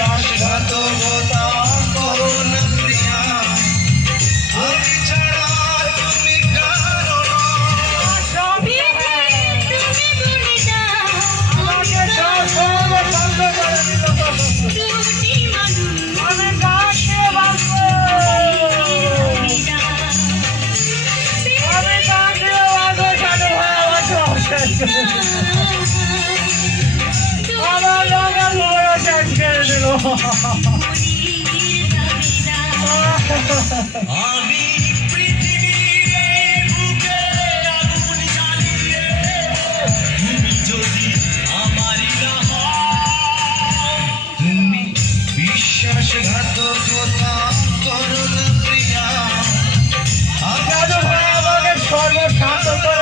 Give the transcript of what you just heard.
বিশ্বাসঘাতকতা করো না প্রিয়া, আমি ছাড়া তুমি কারো না। তুমি বলে দাও আমাকে সব বন্ধ করে দিল। দুটি মানুষ আমি কাকে বাঁচবো, আমি কাকে বাঁচবো, সাধু ভাই আমার লগে বড় শেষ করে দিল। আমি পৃথিবীর এই বুকে আগুন জ্বালিয়ে, তুমি যদি আমারই না হও, তুমি বিশ্বাসঘাতকতা করো না প্রিয়া, সাধু ভাই আমাকে সর্বশান্ত করে